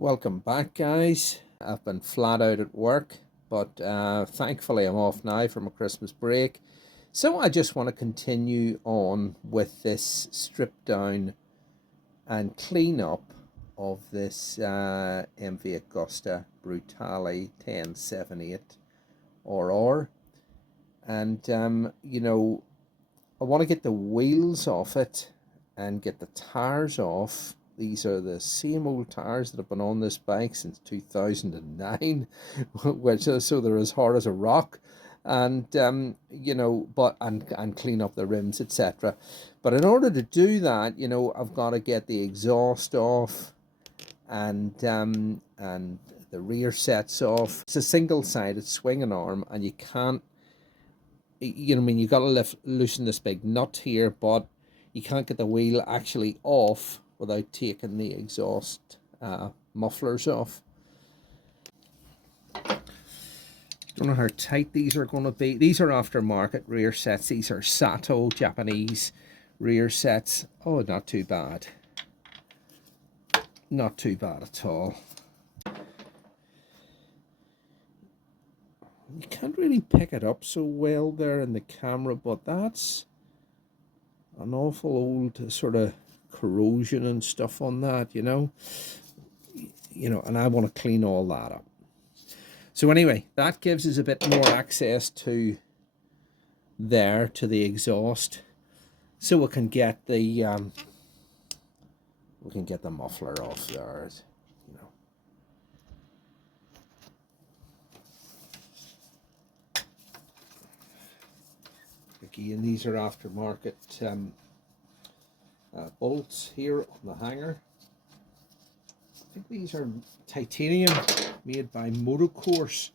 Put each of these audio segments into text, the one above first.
Welcome back, guys. I've been flat out at work, but thankfully I'm off now for my Christmas break. So I just want to continue on with this strip down and clean up of this MV Agusta Brutale 1078 RR. And, I want to get the wheels off it and get the tires off. These are the same old tires that have been on this bike since 2009, which so they're as hard as a rock, and and clean up the rims, etc. But in order to do that, I've got to get the exhaust off, and the rear sets off. It's a single-sided swinging arm, and you can't. You got to loosen this big nut here, but you can't get the wheel actually off without taking the exhaust mufflers off. Don't know how tight these are going to be. These are aftermarket rear sets. These are Sato Japanese rear sets. Oh, not too bad. Not too bad at all. You can't really pick it up so well there in the camera, but that's an awful old sort of corrosion and stuff on that, and I want to clean all that up. So anyway, that gives us a bit more access to the exhaust, so we can get the muffler off there, Again, these are aftermarket bolts here on the hanger. I think these are titanium, made by Motocourse.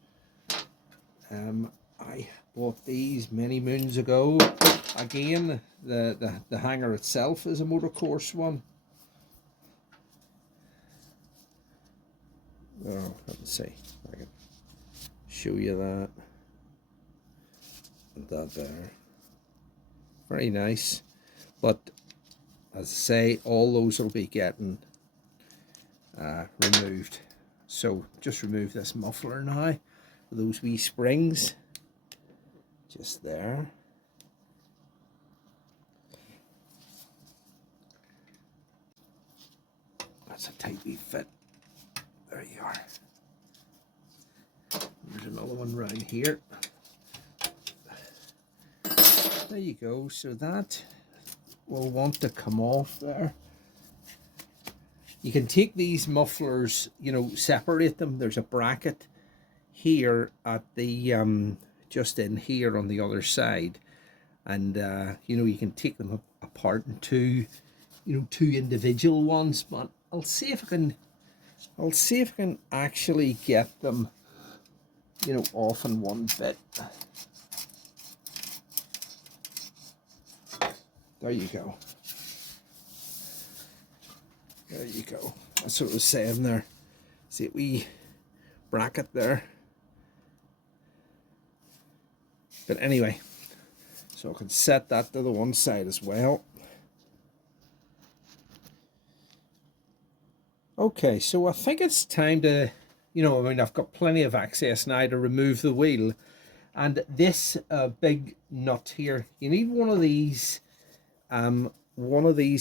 I bought these many moons ago. Again, the hanger itself is a Motocourse one. Oh, let me see. I can show you that. And that there. Very nice. But as I say, all those will be getting removed. So just remove this muffler now. Those wee springs. Just there. That's a tight wee fit. There you are. There's another one right here. There you go. So that will want to come off there. You can take these mufflers, separate them. There's a bracket here at the just in here on the other side, and you can take them apart into two individual ones. But I'll see if I can actually get them off in one bit. There you go. There you go. That's what I was saying there. See a wee bracket there. But anyway, so I can set that to the one side as well. Okay, so I think it's time to, I've got plenty of access now to remove the wheel. And this big nut here, you need one of these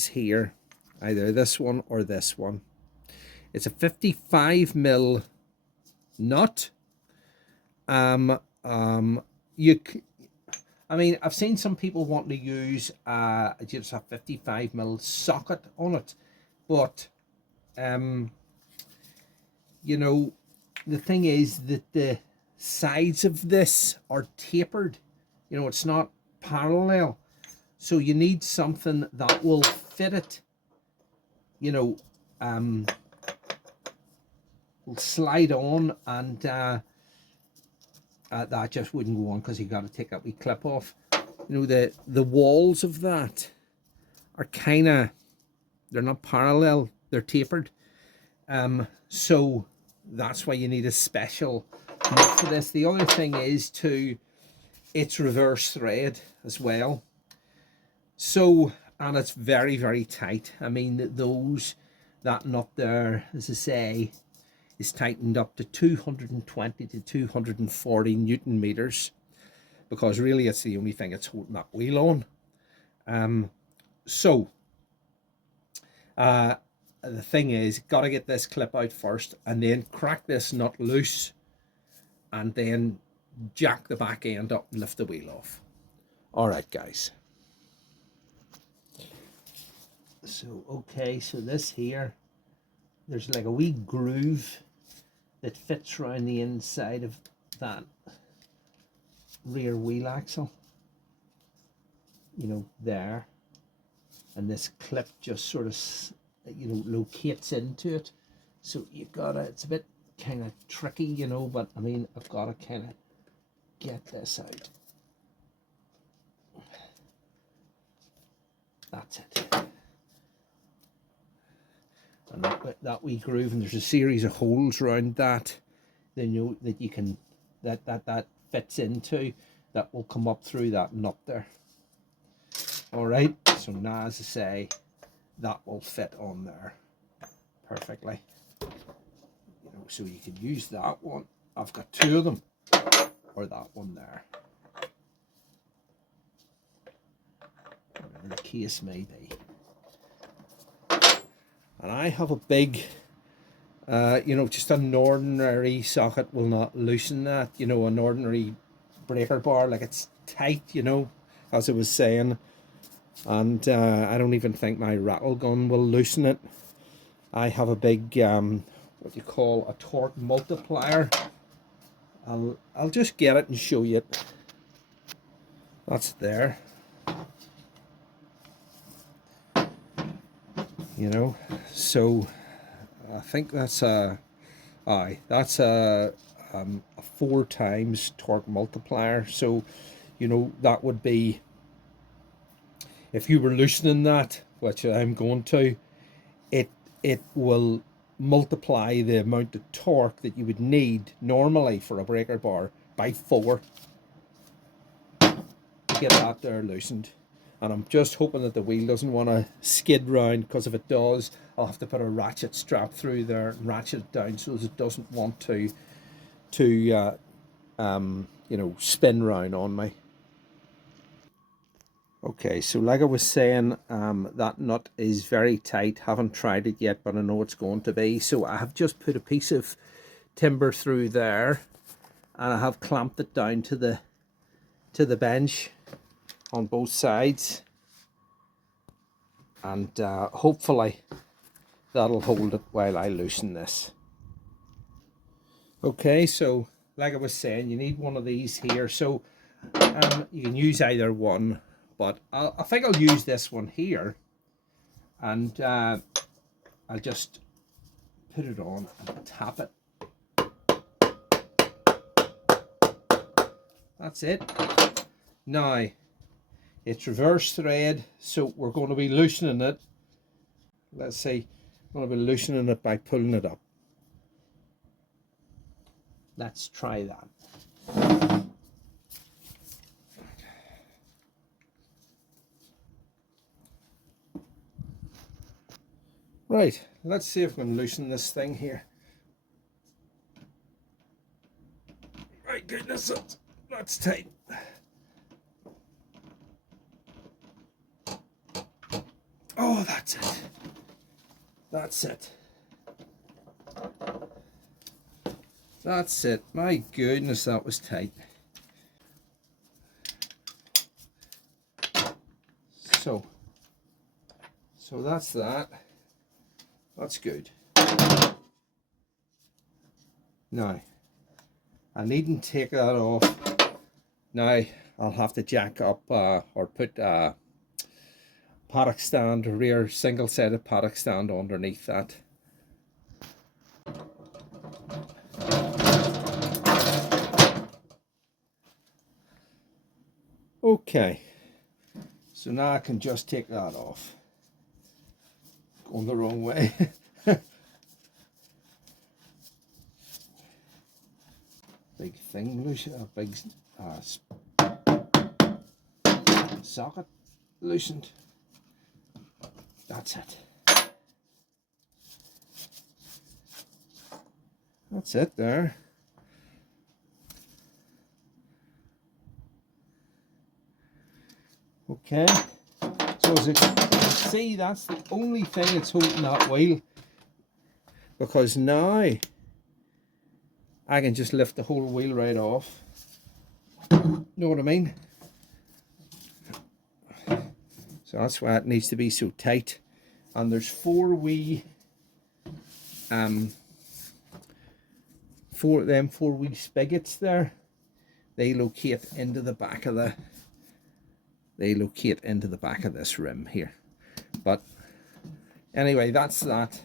here, either this one or this one. It's a 55mm nut. I've seen some people want to use just a 55mm socket on it, but the thing is that the sides of this are tapered. It's not parallel. So you need something that will fit it, will slide on, and that just wouldn't go on because you got to take that wee clip off. The walls of that are they're not parallel, they're tapered. So that's why you need a special nut for this. The other thing is it's reverse thread as well. So, and it's very, very tight. I mean, that nut there, as I say, is tightened up to 220 to 240 Newton meters, because really it's the only thing it's holding that wheel on. The thing is, got to get this clip out first and then crack this nut loose and then jack the back end up and lift the wheel off. All right, guys. So, okay, so this here, there's like a wee groove that fits around the inside of that rear wheel axle, you know, there. And this clip just sort of, you know, locates into it. So you've got to, it's a bit kind of tricky, you know, but I mean, I've got to kind of get this out. That's it. And that wee groove, and there's a series of holes around that, then you know, that you can, that fits into, that will come up through that nut there. All right, so now, as I say, that will fit on there perfectly. You know, so you can use that one. I've got two of them, or that one there. Whatever the case may be. And I have a big, you know, just an ordinary socket will not loosen that. You know, an ordinary breaker bar, like it's tight, you know, as I was saying. And I don't even think my rattle gun will loosen it. I have a big, what you call a torque multiplier. I'll just get it and show you it. That's there. You know, so I think that's a 4 times torque multiplier. So, you know, that would be, if you were loosening that, which I'm going to, it will multiply the amount of torque that you would need normally for a breaker bar by 4 to get that there loosened. And I'm just hoping that the wheel doesn't want to skid round, because if it does, I'll have to put a ratchet strap through there and ratchet it down so that it doesn't want to you know, spin round on me. Okay, so like I was saying, that nut is very tight. Haven't tried it yet, but I know it's going to be. So I have just put a piece of timber through there, and I have clamped it down to the bench on both sides, and hopefully that'll hold it while I loosen this. Okay, so like I was saying, you need one of these here. So you can use either one, but I think I'll use this one here, and I'll just put it on and tap it. That's it. Now, it's reverse thread, so we're going to be loosening it. Let's see, I'm going to be loosening it by pulling it up. Let's try that. Right, let's see if we can loosen this thing here. My goodness, that's tight. Oh, that's it. That's it. That's it. My goodness, that was tight. So that's that. That's good. Now, I needn't take that off. Now, I'll have to jack up or put a paddock stand, a rear single-sided paddock stand underneath that. Okay, so now I can just take that off. Going the wrong way. Big thing loosened, a big socket loosened. That's it. That's it there. Okay, so as you can see, that's the only thing that's holding that wheel, because now I can just lift the whole wheel right off. Know what I mean? So that's why it needs to be so tight. And there's four wee spigots there. They locate into the back of this rim here. But anyway, that's that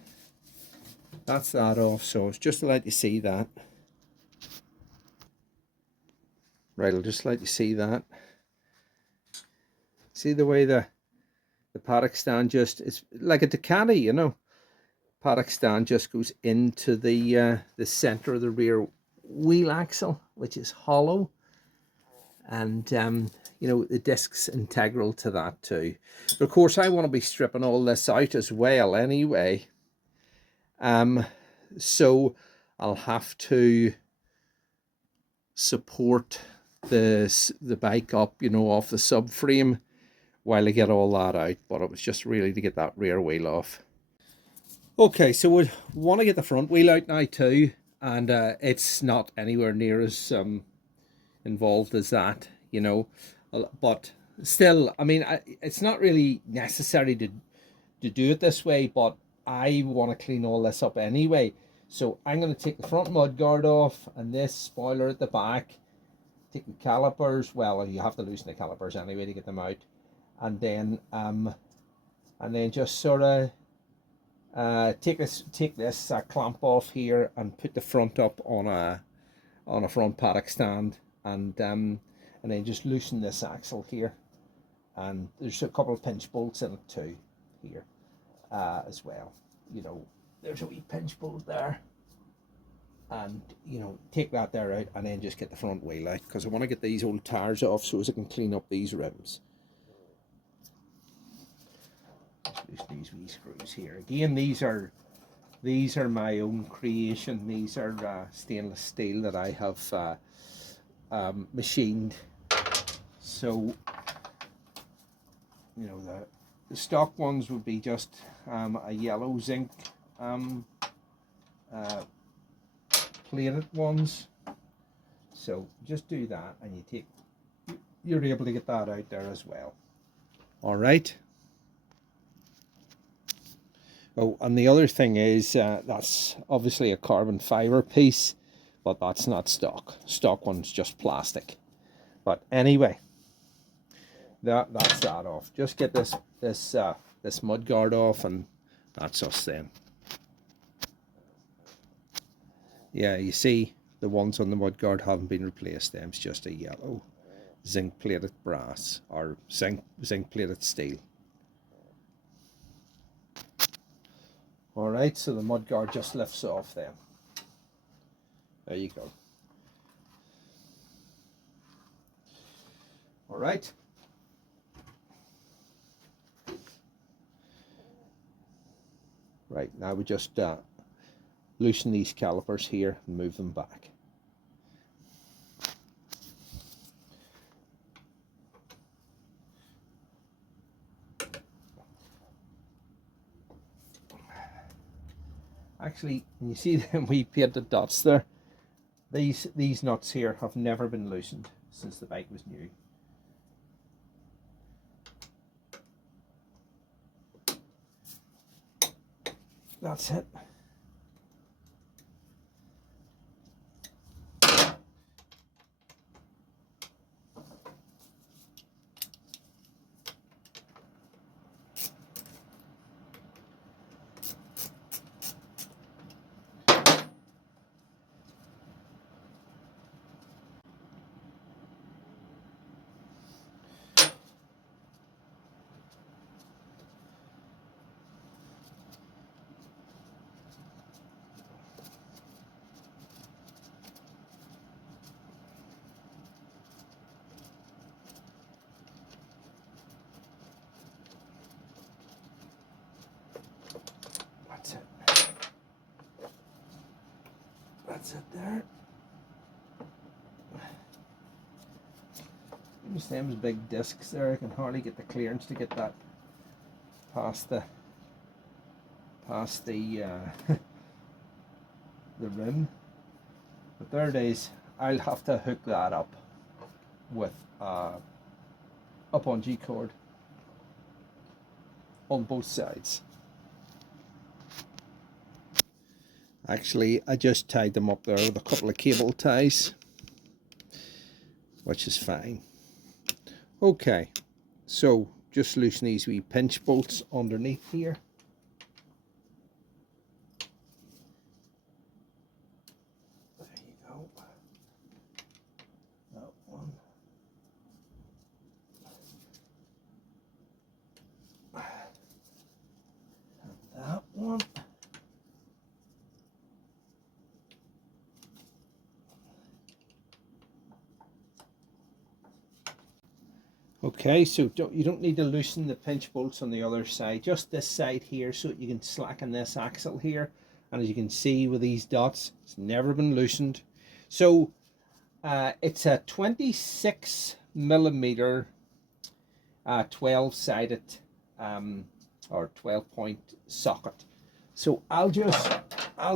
off. So it's just to let you see that. Right, I'll just let you see that. See the way the paddock stand just, it's like a Ducati, you know. Paddock stand just goes into the center of the rear wheel axle, which is hollow, and you know, the disc's integral to that too. But of course, I want to be stripping all this out as well anyway. So I'll have to support the bike up, you know, off the subframe while I get all that out. But it was just really to get that rear wheel off. Okay, so we want to get the front wheel out now too, and it's not anywhere near as involved as that, you know, but still, I mean, it's not really necessary to do it this way, but I want to clean all this up anyway. So I'm going to take the front mudguard off and this spoiler at the back, take the calipers, well, you have to loosen the calipers anyway to get them out, and then just sort of take this clamp off here and put the front up on a front paddock stand, and then just loosen this axle here, and there's a couple of pinch bolts in it too here as well. You know, there's a wee pinch bolt there, and you know, take that there out, and then just get the front wheel out, because I want to get these old tires off so as I can clean up these rims. Just these wee screws here again. These are my own creation. These are stainless steel that I have machined. So you know, the stock ones would be just a yellow zinc plated ones. So just do that, and you're able to get that out there as well. All right. Oh, and the other thing is that's obviously a carbon fiber piece, but that's not stock. Stock one's just plastic. But anyway, that's that off. Just get this mud guard off, and that's us then. Yeah, you see the ones on the mud guard haven't been replaced. Them's just a yellow zinc plated brass or zinc plated steel. All right, so the mud guard just lifts off then. There you go. All right. Right, now we just loosen these calipers here and move them back. Actually, when you see them wee painted dots there, these nuts here have never been loosened since the bike was new. That's it. That's it there. Just them big discs there. I can hardly get the clearance to get that past the the rim. But there it is. I'll have to hook that up with up on G cord on both sides. Actually, I just tied them up there with a couple of cable ties, which is fine. Okay, so just loosen these wee pinch bolts underneath here. There you go. That one. And that one. Okay, so you don't need to loosen the pinch bolts on the other side, just this side here, so you can slacken this axle here. And as you can see with these dots, it's never been loosened. So it's a 26mm 12-sided or 12-point socket. So I'll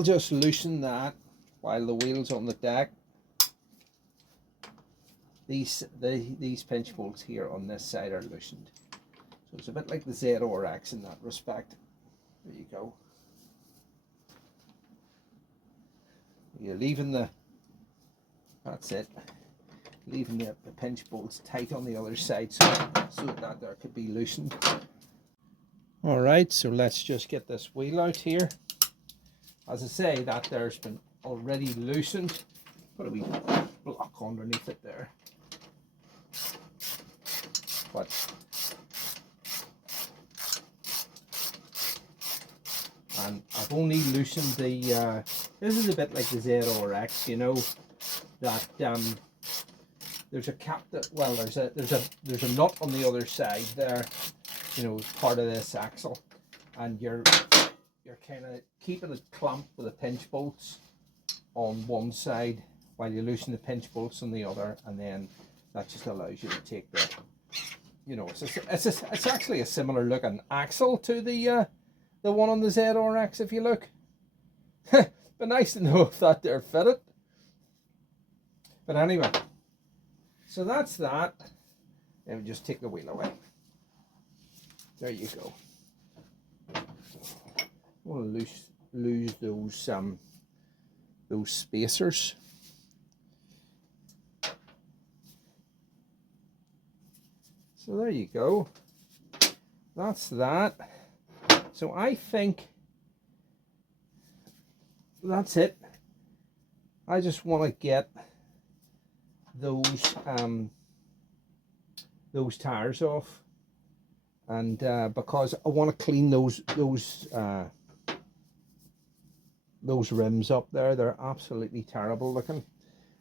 just loosen that while the wheel's on the deck. These pinch bolts here on this side are loosened, so it's a bit like the ZRX in that respect. There you go. You're leaving that's it, leaving the pinch bolts tight on the other side so that there could be loosened. All right, so let's just get this wheel out here. As I say, that there's been already loosened. Put a wee block underneath it there. But and I've only loosened the this is a bit like the ZRX, you know, that there's a cap that, well, there's a nut on the other side there, you know, part of this axle, and you're kind of keeping it clamped with the pinch bolts on one side while you loosen the pinch bolts on the other, and then that just allows you to take the, you know, it's actually a similar looking axle to the one on the ZRX if you look. But nice to know if that they're fitted. But anyway, so that's that. Then we just take the wheel away. There you go. I want to lose those spacers. So there you go. That's that. So I think that's it. I just want to get those tires off, and because I want to clean those rims up there. They're absolutely terrible looking,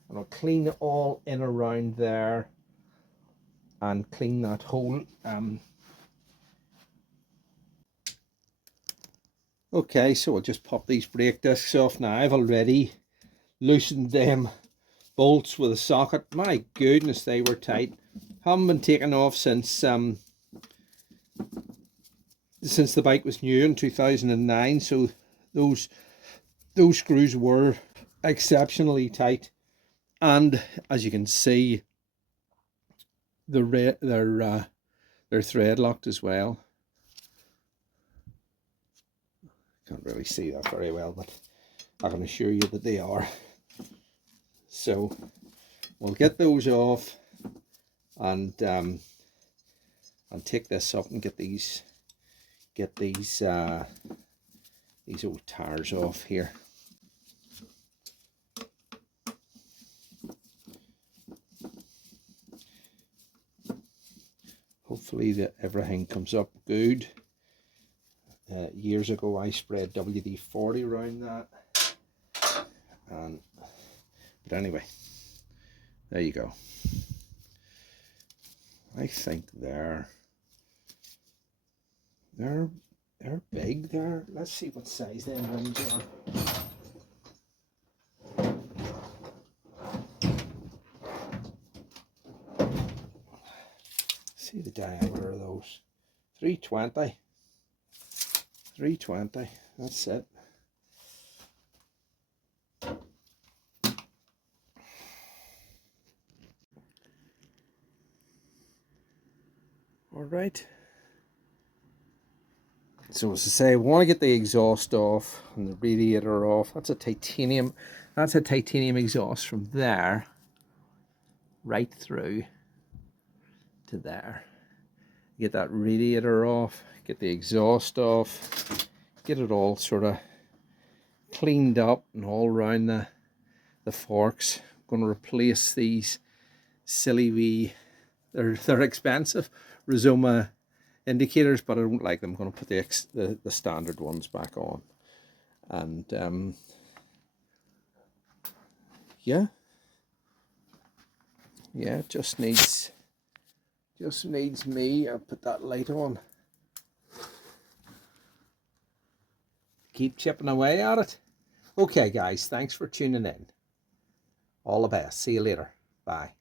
and I'll clean it all in around there and clean that hole. Okay, so I'll just pop these brake discs off now. I've already loosened them bolts with a socket. My goodness, they were tight. Haven't been taken off since the bike was new in 2009. So those screws were exceptionally tight, and as you can see, they're thread locked as well. Can't really see that very well, but I can assure you that they are. So we'll get those off and take this up and get these old tires off here. Hopefully that everything comes up good. Years ago I sprayed WD-40 around that, but anyway, there you go. I think they're big. Let's see what size them rims are. See the diameter of those. 320. 320. That's it. All right. So as I say, I want to get the exhaust off and the radiator off. That's a titanium exhaust from there right through to there. Get that radiator off, get the exhaust off, get it all sort of cleaned up and all around the forks. I'm going to replace these silly wee, they're expensive Rizoma indicators, but I don't like them. I'm going to put the standard ones back on. And yeah, it just needs me. I'll put that light on. Keep chipping away at it. Okay guys, thanks for tuning in. All the best. See you later. Bye.